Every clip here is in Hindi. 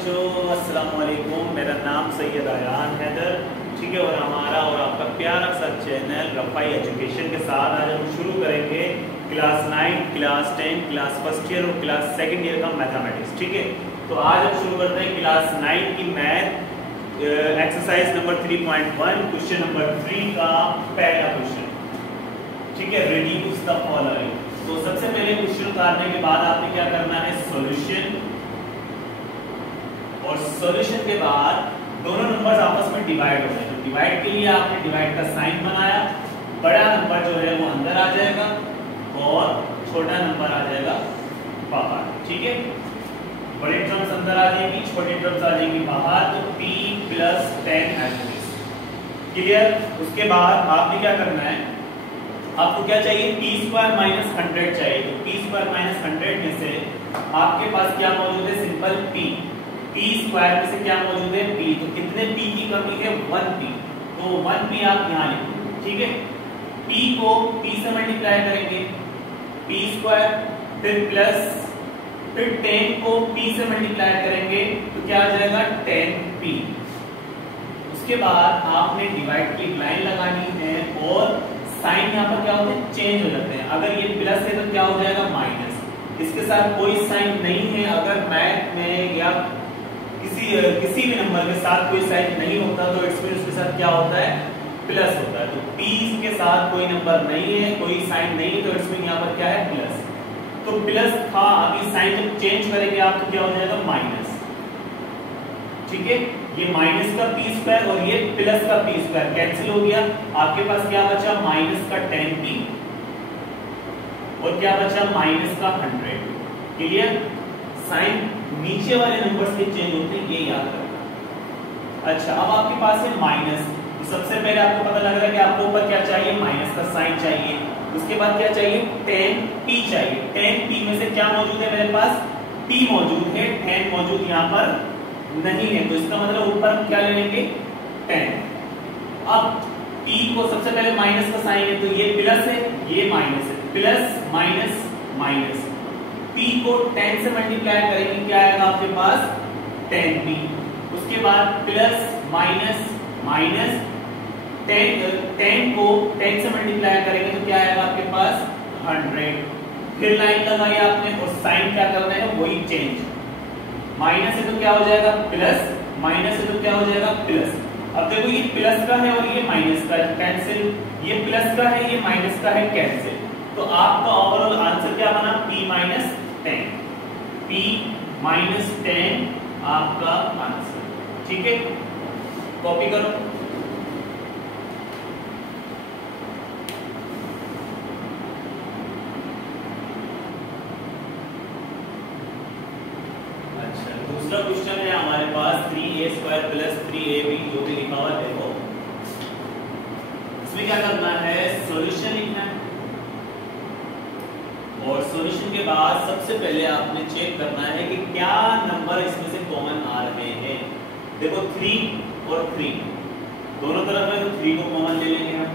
बच्चों, अस्सलाम वालेकुम। मेरा नाम सैयद आयान हैदर, ठीक है। और हमारा और आपका प्यारा सा चैनल रफ़ाई एजुकेशन के साथ आज हम शुरू करेंगे class 9, class 10, class first year और क्लास सेकंड ईयर का मैथमेटिक्स, ठीक है। तो आज हम शुरू करते हैं क्लास 9 की math exercise number 3.1 question number 3 का पहला क्वेश्चन, ठीक है। Reduce the following. तो सबसे पहले क्वेश्चन उतारने के बाद आपने क्या करना है, सॉल्यूशन, और सॉल्यूशन के बाद दोनों नंबर्स आपस में डिवाइड हो जाए। तो डिवाइड के लिए आपने डिवाइड का साइन बनाया, बड़ा नंबर जो है वो अंदर आ जाएगा और छोटा नंबर आ जाएगा बाहर, ठीक है। बड़े टर्म्स अंदर आ जाएंगी, छोटी टर्म्स आ जाएंगी बाहर। तो p + 10 क्लियर। उसके बाद आपने क्या करना है, आपको क्या चाहिए, p² - 100 चाहिए। तो p² - 100 में से आपके पास क्या मौजूद है, सिंपल p में से क्या मौजूद है, p। तो कितने p की कमी है, 1p। तो 1p आप यहाँ लिखो, ठीक है। p को p से मल्टीप्लाई करेंगे, p², फिर प्लस, फिर 10 को p से मल्टीप्लाई करेंगे तो क्या आ जाएगा, 10p। उसके बाद आपने डिवाइड की लाइन लगानी है और साइन यहाँ पर क्या होते हैं, चेंज हो जाते हैं। अगर ये प्लस है तो क्या हो जाएगा, माइनस। इसके साथ कोई साइन नहीं है। अगर मैथ में या किसी भी नंबर के साथ कोई साइन नहीं होता तो इट्स मीन उसके साथ क्या होता है, प्लस होता है। तो p के साथ कोई नंबर नहीं है, कोई साइन नहीं है, तो इट्स मीन यहाँ पर क्या है, प्लस। तो प्लस था, अभी साइन जब चेंज करेंगे आप तो क्या हो जाएगा, माइनस, ठीक है। ये माइनस का p² और ये प्लस का p² कैंसिल हो गया। आपके पास क्या बचा, माइनस का 10p और क्या बचा, माइनस का 100। क्लियर। साइन नीचे वाले नंबर्स के चेंज होते हैं, ये याद रखना। अच्छा, अब आपके पास है माइनस। तो सबसे पहले आपको पता लग रहा है कि आपको ऊपर क्या चाहिए, माइनस का साइन चाहिए। उसके बाद क्या चाहिए, 10p चाहिए। 10p में से क्या मौजूद है, मेरे पास p मौजूद है, 10 मौजूद यहाँ पर नहीं है। तो इसका मतलब ऊपर हम क्या ले लेंगे, 10। अब p को सबसे पहले माइनस का साइन है, तो ये प्लस है, ये माइनस है। प्लस माइनस माइनस, p को 10 से मल्टीप्लाई करेंगे, क्या आएगा आपके पास, 10p। उसके बाद प्लस माइनस माइनस, 10 को 10 से मल्टीप्लाई करेंगे तो क्या आएगा आपके पास, 100। फिर लाइन लगाई आपने और साइन क्या करना है, वही चेंज। माइनस है तो क्या हो जाएगा, प्लस, माइनस है तो क्या हो जाएगा, प्लस। अब देखो ये प्लस का है और ये माइनस का है, कैंसिल। ये प्लस का है, ये माइनस का है, कैंसिल। तो आपका ओवरऑल आंसर क्या बना, p - 10। p - 10 आपका आंसर, ठीक है। कॉपी करो। अच्छा, दूसरा क्वेश्चन है हमारे पास 3a² + 3ab, जो भी लिखा हुआ देखो। इसमें क्या करना है, सॉल्यूशन लिखना है और सॉल्यूशन के बाद सबसे पहले आपने चेक करना है कि क्या नंबर इसमें से कॉमन आ रहे हैं। देखो 3 और 3 दोनों तरफ है, तो 3 को कॉमन ले लेंगे हम।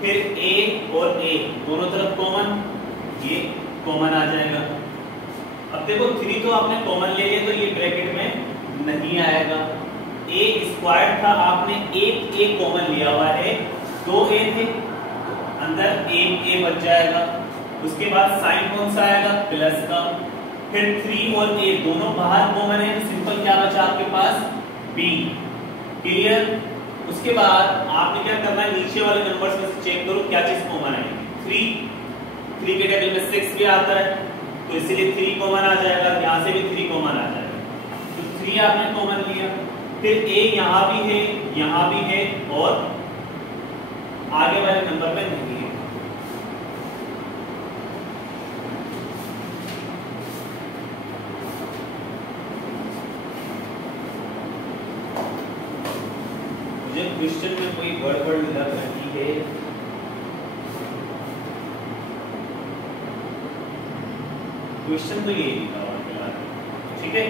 फिर a और a दोनों तरफ कॉमन, ये कॉमन आ जाएगा। अब देखो 3 तो आपने कॉमन ले लिया तो ये ब्रैकेट में नहीं आएगा। a² था, आपने एक a कॉमन लिया हुआ है, 2a थे, अंदर एक a बच जाएगा। उसके बाद साइन कौन सा आएगा, प्लस का। फिर 3 और a दोनों बाहर कॉमन है, तो सिंपल क्या बचा आपके पास, b। क्लियर। उसके बाद आपने क्या करना है, नीचे वाले नंबर्स में से चेक करो क्या चीज कॉमन आएगी। 3 के टेबल में 6 भी आता है, तो इसीलिए 3 कॉमन आ जाएगा, यहाँ से भी 3 कॉमन आ जाएगा। तो 3 आपने कॉमन लिया। फिर a यहाँ भी है, यहाँ भी है, और आगे वाले नंबर में नहीं है। क्वेश्चन में कोई गड़बड़ लग रही है, क्वेश्चन तो ये लिखा हुआ है, ठीक है।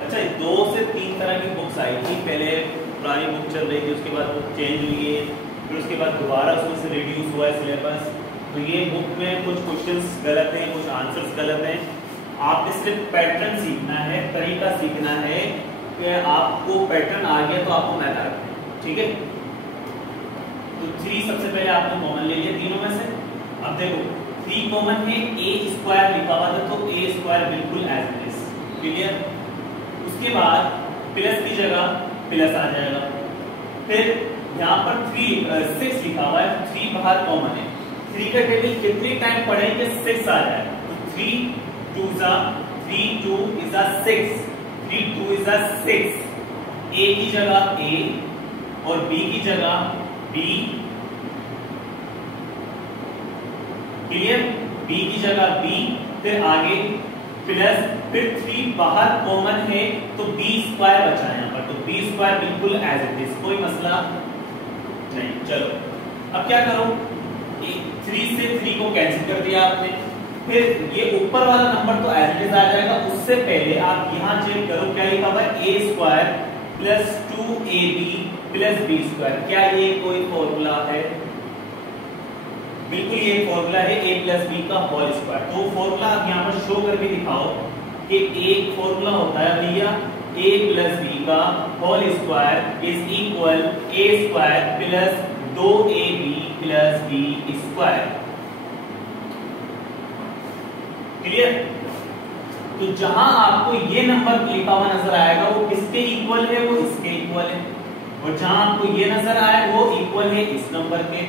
अच्छा, 2 से 3 तरह की बुक्स आई थी। पहले पुरानी बुक चल रही थी, उसके बाद बुक चेंज हुई है, फिर उसके बाद दोबारा उसमें से रिड्यूस हुआ है सिलेबस। तो ये बुक में कुछ क्वेश्चंस गलत हैं, कुछ आंसर्स गलत हैं। आपने सिर्फ पैटर्न सीखना है, तरीका सीखना है कि आपको पैटर्न आ गया तो आपको मैथ आ गया, ठीक है। तो 3 सबसे पहले आपने कॉमन ले लिया तीनों में से। अब देखो 3 कॉमन है, a स्क्वायर लिखा हुआ था तो a स्क्वायर बिल्कुल एज इट इज, क्लियर। उसके बाद प्लस की जगह प्लस आ जाएगा। फिर यहाँ पर 6 लिखा हुआ है, 3 बाहर कॉमन है। 3 का टेबल कितनी टाइम पढ़ेंगे 6 आ जाएगा, तो 3 2 is a 6, 3 2 is a 6। a की जगह a और b की जगह b, क्लियर। b की जगह b, फिर आगे प्लस, फिर 3 बाहर कॉमन है तो b स्क्वायर बचा है यहाँ पर, तो b स्क्वायर बिल्कुल एज इट इज, कोई मसला नहीं। चलो अब क्या करो, 3 से 3 को कैंसिल कर दिया आपने। फिर ये ऊपर वाला नंबर तो एज इट इज आ जाएगा, उससे पहले आप यहाँ चेक करो क्या लिखा हुआ है, a square plus 2ab plus b square. क्या ये कोई फॉर्मूला है? बिल्कुल ये फॉर्मूला है a प्लस b का होल स्क्वायर। तो फॉर्मूला आप यहाँ पर शो करके दिखाओ कि एक फॉर्मूला होता है भैया a प्लस b का whole square is equal a square plus 2ab plus b square, clear. तो जहां आपको ये नंबर लिखा हुआ नजर आएगा वो किसके इक्वल है, वो इसके इक्वल है, और जहां आपको ये नजर आए वो इक्वल है इस नंबर के।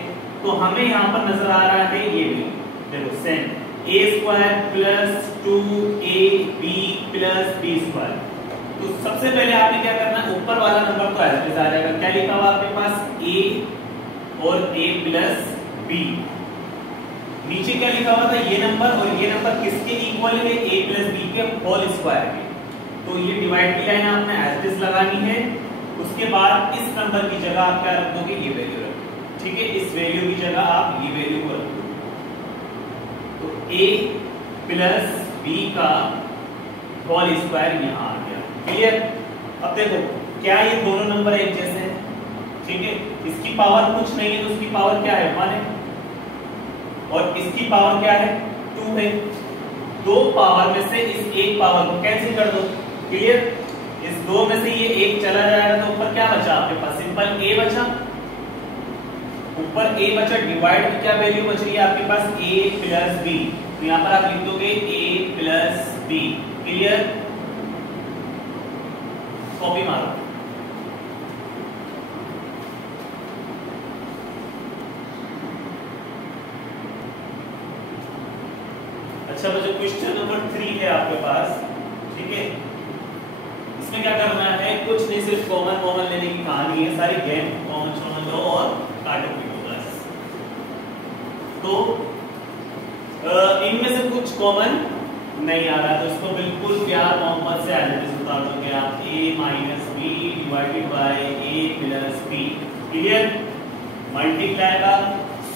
तो हमें यहाँ पर नजर आ रहा है ये भी, देखो same a square plus 2ab plus b square. तो सबसे पहले आपने क्या करना है, ऊपर वाला नंबर तो एज इट इज आ जाएगा। क्या लिखा हुआ आपके पास a और a प्लस b, नीचे क्या लिखा हुआ था, ये नंबर और ये नंबर किसके इक्वल है, a प्लस b के होल स्क्वायर के। तो ये डिवाइड की लाइन आपने एज इट इज लगानी है। उसके बाद इस नंबर की जगह आप क्या रख दोगे, ये वैल्यू रख, ठीक है। इस वैल्यू की जगह आप ये वैल्यू को रख दो, तो a प्लस b का होल स्क्वायर यहाँ आ गया, क्लियर। अब देखो क्या ये दोनों नंबर एक जैसे हैं, ठीक है। इसकी पावर कुछ नहीं है तो उसकी पावर क्या है, 1 है, और इसकी पावर क्या है, 2 है। 2 पावर में से इस एक पावर को कैंसिल कर दो, क्लियर। इस 2 में से ये एक चला जाएगा तो ऊपर क्या बचा आपके पास, सिंपल a बचा, ऊपर a बचा, डिवाइड की क्या वैल्यू बच रही है आपके पास, a प्लस b। तो यहां पर आप लिख दोगे a plus b, clear. Copy मारो। अच्छा बच्चों, क्वेश्चन नंबर 3 है आपके पास, ठीक है। इसमें क्या करना है, कुछ नहीं, सिर्फ कॉमन लेने की कहानी है, सारी गेम कॉमन लो और काटो पीटो बस। तो इनमें से कुछ कॉमन नहीं आ रहा तो इसको बिल्कुल प्यार मोहब्बत से एज इट इज उतार दोगे आप, a minus b divided by a plus b, clear. Multiply का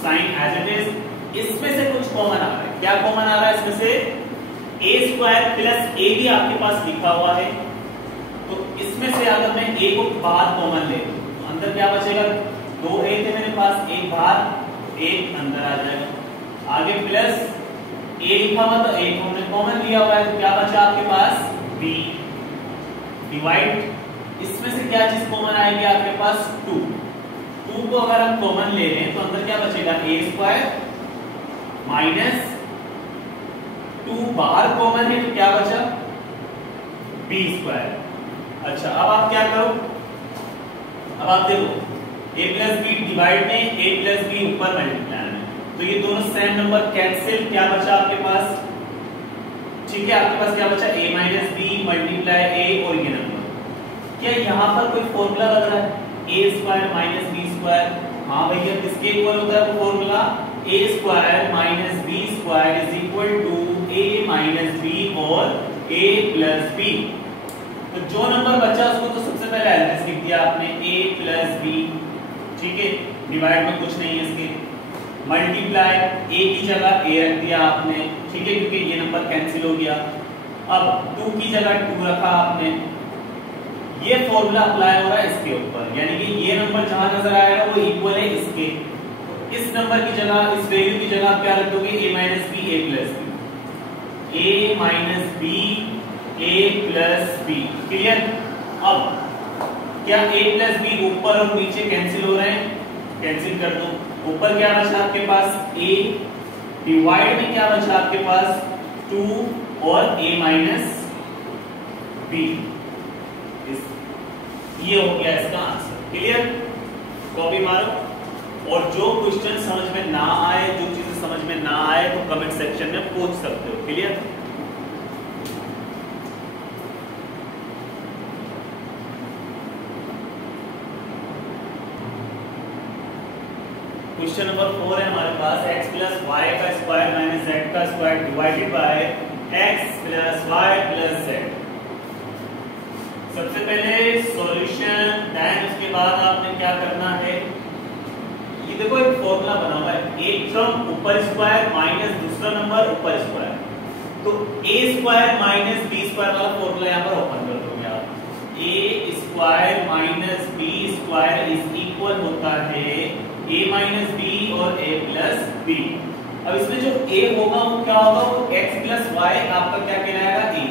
साइन एज इट इज। इसमें से कुछ कॉमन आ रहा है, क्या कॉमन आ रहा है इसमें से, a स्क्वायर प्लस ab आपके पास लिखा हुआ है। तो इसमें से अगर मैं a को बाहर कॉमन ले लूं तो अंदर क्या बचेगा, 2 a थे मेरे पास, एक बाहर एक अंदर आ जाएगा। आगे प्लस a लिखा हुआ तो एक हमने कॉमन लिया हुआ है, तो क्या बचा आपके पास, b डिवाइड, इसमें से क्या चीज कॉमन आएगी आपके पास, 2। 2 को अगर हम कॉमन ले लें तो अंदर क्या बचेगा, a स्क्वायर माइनस 2 बाहर कॉमन है तो क्या बचा, b स्क्वायर। अच्छा अब आप क्या करो, अब आप देखो a प्लस बी डिवाइड में a प्लस बी ऊपर मल्टीप्लाई में, तो ये दोनों सेम नंबर कैंसिल, क्या बचा आपके पास, ठीक है। आपके पास क्या बचा, a minus B multiply a और ये नंबर। क्या यहाँ पर कोई फॉर्मूला लग रहा है, a square minus B square, हाँ भैया किसके इक्वल होता है वो formula, a square minus B square is equal to a minus B और a प्लस बी। तो जो नंबर बचा उसको तो सबसे पहले एलएस लिख दिया आपने, a प्लस बी, ठीक है। डिवाइड में कुछ नहीं है इसके, मल्टीप्लाई a की जगह a रख दिया आपने, ठीक है, क्योंकि ये नंबर कैंसिल हो गया। अब 2 की जगह 2 रखा आपने, ये फॉर्मूला अप्लाई हो रहा है इसके ऊपर, यानी कि ये नंबर जहां नजर आएगा वो इक्वल है इसके। तो इस नंबर की जगह, इस वैल्यू की जगह आप क्या रख दोगे, a minus B a plus B. a minus B a plus B. Clear? अब क्या a प्लस बी ऊपर और नीचे कैंसिल हो रहे हैं? कैंसिल कर दो। ऊपर क्या बचा आपके पास? a, डिवाइड में क्या बचा आपके पास? 2 और a माइनस बी। ये हो गया इसका आंसर। क्लियर? कॉपी मारो। और जो क्वेश्चन समझ में ना आए, जो चीजें समझ में ना आए तो कमेंट सेक्शन में पूछ सकते हो। क्लियर? क्वेश्चन नंबर 4 है हमारे पास, x प्लस वाई का स्क्वायर माइनस z का square divided by x plus Y plus z। सबसे पहले सॉल्यूशन, देन उसके बाद आपने क्या करना है, ये देखो एक फॉर्मूला बना हुआ है, एक टर्म ऊपर स्क्वायर माइनस दूसरा नंबर ऊपर स्क्वायर, तो a square minus b square वाला फॉर्मूला यहां पर ओपन कर दोगे आप। a square minus b square is equal होता है a माइनस b और a प्लस b। अब इसमें जो a होगा वो क्या होगा? वो x प्लस y आपका क्या कहलाएगा? a।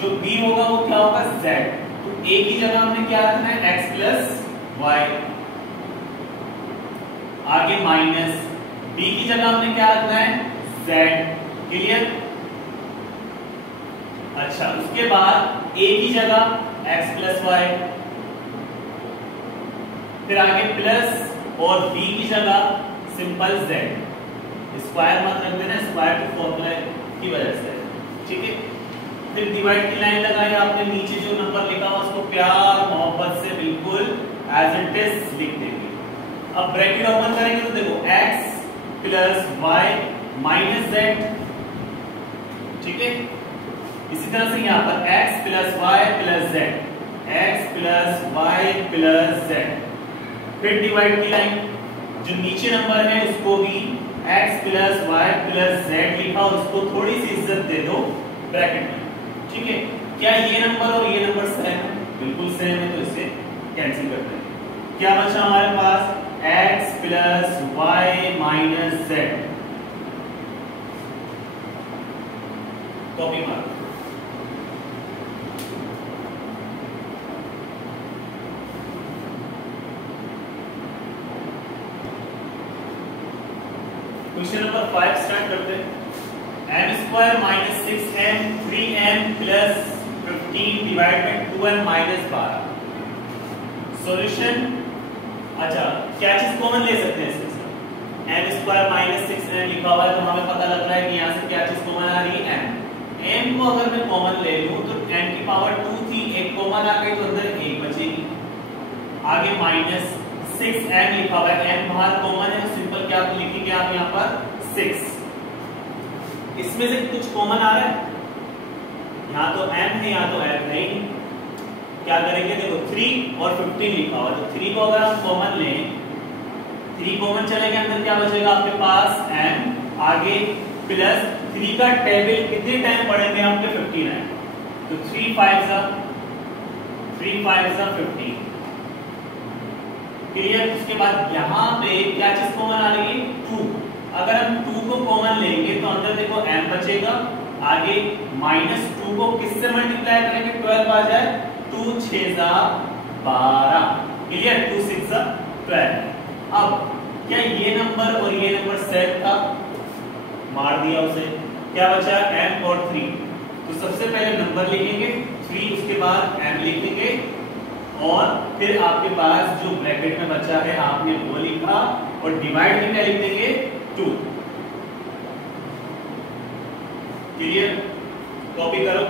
जो b होगा वो क्या होगा? z। तो a की जगह हमने क्या रखना है? x plus y। आगे माइनस b की जगह हमने क्या रखना है? z। क्लियर? अच्छा, उसके बाद a की जगह x प्लस y, फिर आगे प्लस और b की जगह सिंपल z। स्क्वायर मत रख देना, स्क्वायर के फॉर्मूला की वजह से। ठीक है? फिर डिवाइड की लाइन लगाई आपने, नीचे जो नंबर लिखा हुआ उसको प्यार मोहब्बत से बिल्कुल एज इट इज लिख देंगे। अब ब्रैकेट ओपन करेंगे तो देखो x plus y minus z। ठीक है? इसी तरह से यहां पर x plus y plus z, x plus y plus z। फिर डिवाइड की लाइन, जो नीचे नंबर है उसको भी x plus y plus z लिखा और उसको थोड़ी सी इज्जत दे दो ब्रैकेट में। ठीक है? क्या ये नंबर और ये नंबर सेम है? बिल्कुल सेम है, तो इसे कैंसिल करते हैं। क्या बचा हमारे पास? x plus y minus z। Copy मारो। क्वेश्चन नंबर 5 स्टार्ट करते हैं। m square minus 6m 3m plus 15 divide by 2m minus 12। Solution, अच्छा क्या चीज कॉमन ले सकते हैं इसमें से? m स्क्वायर माइनस 6m लिखा हुआ है तो हमें पता लग रहा है कि यहां से क्या चीज कॉमन आ रही है? m को अगर मैं कॉमन ले लूं तो m की पावर 2 थी, एक कॉमन आ गई तो अंदर 1 बचेगी। आगे माइनस 6m लिखा हुआ है, m बाहर कॉमन है तो सिंपल क्या लिखेंगे आप यहां पर? 6। इसमें से कुछ कॉमन आ रहा है? यहां तो m है, यहां तो m है ही। क्या करेंगे? देखो 3 और 15 लिखा हुआ है, तो 3 को अगर हम कॉमन लें, 3 कॉमन चलेगा, अंदर क्या बचेगा आपके पास? m। आगे प्लस 3 का टेबल कितने टाइम पढ़ेंगे आपके? 15 है, तो 3 5 सा 15। क्लियर? उसके बाद यहां पे क्या चीज कॉमन आ रही है? 2। अगर हम 2 को कॉमन लेंगे तो अंदर देखो m बचेगा। आगे माइनस 2 को किससे मल्टीप्लाई करेंगे? 12 आ जाए, 2 6 12। क्लियर? 2 6 12। अब क्या ये नंबर और ये नंबर सेम था? मार दिया उसे। क्या बचा? m और 3। तो सबसे पहले नंबर लिखेंगे 3, उसके बाद m लिखेंगे और फिर आपके पास जो ब्रैकेट में बचा है आपने वो लिखा और डिवाइड में क्या लिख देंगे? 2। क्लियर? कॉपी करो।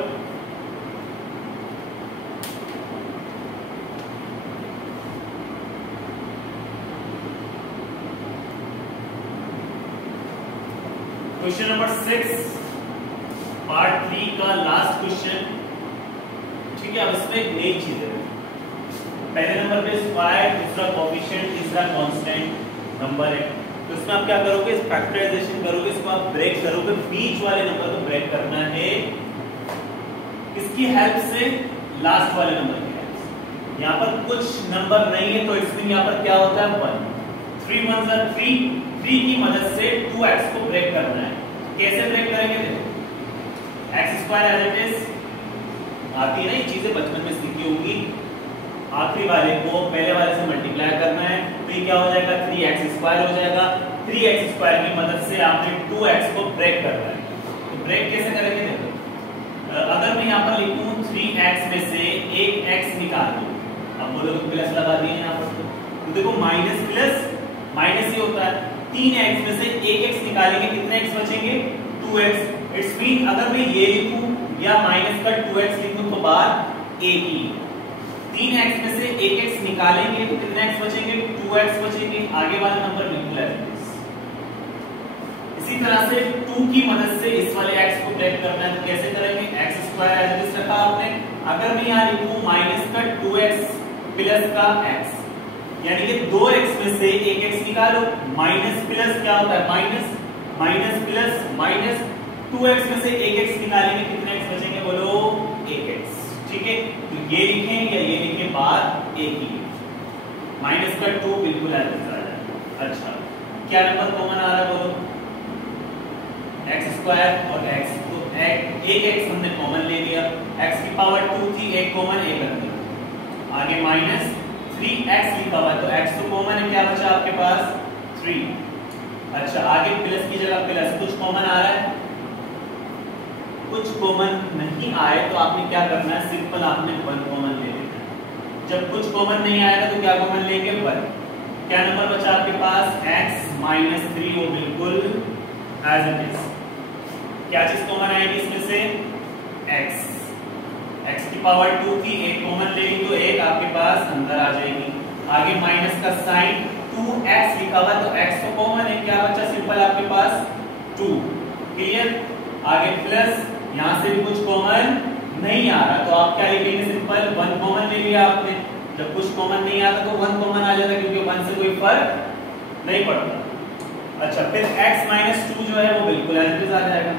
क्वेश्चन नंबर 6 पार्ट 3 का लास्ट क्वेश्चन। ठीक है? अब इसमें एक नई चीज है, पहले नंबर पे स्क्वायर, दूसरा कोएफिशिएंट, तीसरा कांस्टेंट नंबर है। तो इसमें आप क्या करोगे? फैक्टराइजेशन करोगे, इसको आप ब्रेक करोगे, बीच वाले नंबर को ब्रेक करना है। किसकी हेल्प से? लास्ट वाले नंबर की हेल्प से। यहाँ पर कुछ नंबर नहीं है तो इसमें यहाँ पर क्या होता है? 1। 3 1 सा 3 की मदद से 2x को ब्रेक करना है। कैसे ब्रेक करेंगे? देखो X square as it is आती है ना, ये चीजें बचपन में सीखी होंगी। आखिरी वाले को पहले वाले से मल्टीप्लाई करना है, तो ये क्या हो जाएगा 3x स्क्वायर हो जाएगा। 3x स्क्वायर की मदद से आपने 2x को ब्रेक करना है, तो ब्रेक कैसे करेंगे देखो, अगर मैं यहाँ पर लिखूं 3x में से एक x निकाल दूं, अब बोलो तो प्लस लगा दिए यहाँ पर, तो देखो माइनस प्लस माइनस ही होता है, 3x में से एक x निकालेंगे कितने x बचेंगे 2x। इट्स मीन अगर मैं ये लिखूं या माइनस का 2x लिखूं तो बात एक ही, 3x में से एक x निकालेंगे तो कितने x बचेंगे 2x बचेंगे, आगे वाला नंबर बिल्कुल है। इसी तरह से 2 की मदद से इस वाले x को ब्रेक करना है, तो कैसे करेंगे, x square as it is रखा आपने, अगर मैं यहाँ लिखूं माइनस का 2x प्लस का x, यानी कि 2x में से एक x निकालो, माइनस प्लस क्या होता है minus, minus plus minus, 2x में से एक x निकालेंगे कितने x बचेंगे बोलो 1x, ठीक है। तो ये लिखें या ये लिखें बात एक ही, माइनस का 2 बिल्कुल एज इट इज आ जाएगा। अच्छा क्या नंबर कॉमन आ रहा है बोलो, x स्क्वायर और x, तो एक x हमने कॉमन ले लिया, x की पावर 2 थी, एक कॉमन एक रख दिया, आगे माइनस 3x लिखा हुआ है, तो x तो कॉमन है, क्या बचा आपके पास 3। अच्छा आगे प्लस की जगह प्लस, कुछ कॉमन आ रहा है, कुछ कॉमन नहीं आए तो आपने क्या करना है, सिंपल आपने 1 कॉमन ले लेना है। जब कुछ कॉमन नहीं आएगा तो क्या कॉमन लेंगे 1। क्या नंबर बचा आपके पास x माइनस 3, वो बिल्कुल एज इट इज। क्या चीज कॉमन आएगी इसमें से x की पावर 2 थी, एक कॉमन लेंगे तो एक आपके पास अंदर आ जाएगी, आगे माइनस का साइन 2x लिखा हुआ है, तो x तो कॉमन है, क्या बचा सिंपल आपके पास 2, क्लियर। आगे प्लस, यहां से भी कुछ कॉमन नहीं आ रहा, तो आप क्या लिखेंगे सिंपल 1 कॉमन ले लिया आपने, जब कुछ कॉमन नहीं आता तो 1 कॉमन आ जाता, क्योंकि 1 से कोई फर्क नहीं पड़ता। अच्छा फिर x माइनस 2 जो है वो बिल्कुल एज इट इज आ जाएगा।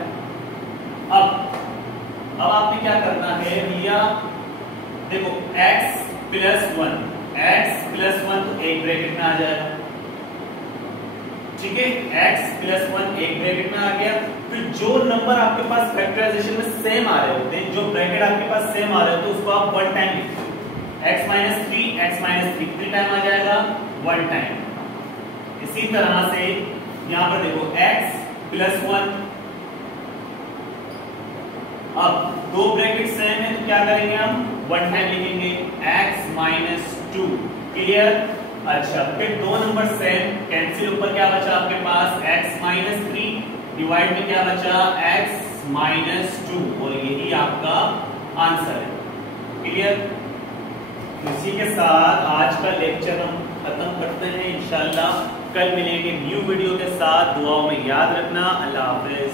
अब आपने क्या करना है भैया, देखो x प्लस 1 तो एक ब्रैकेट में आ जाएगा, ठीक है, x प्लस 1 एक ब्रैकेट में आ गया। फिर जो नंबर आपके पास फैक्टराइजेशन में सेम आ रहे होते हैं, जो ब्रैकेट आपके पास सेम आ रहे होते हैं, उसको आप 1 टाइम लिखो, x माइनस 3 कितने टाइम आ जाएगा 1 टाइम। इसी तरह से यहां पर देखो x प्लस 1, अब दो ब्रैकेट सेम है तो क्या करेंगे हम 1 टाइम लिखेंगे x माइनस 2, क्लियर। अच्छा फिर दो नंबर सेम, कैंसिल, ऊपर क्या बचा आपके पास x माइनस 3, डिवाइड में क्या बचा x माइनस 2, और यही आपका आंसर है, क्लियर। इसी के साथ आज का लेक्चर हम खत्म करते हैं, इंशाल्लाह कल मिलेंगे न्यू वीडियो के साथ। दुआओं में याद रखना, अल्लाह हाफिज।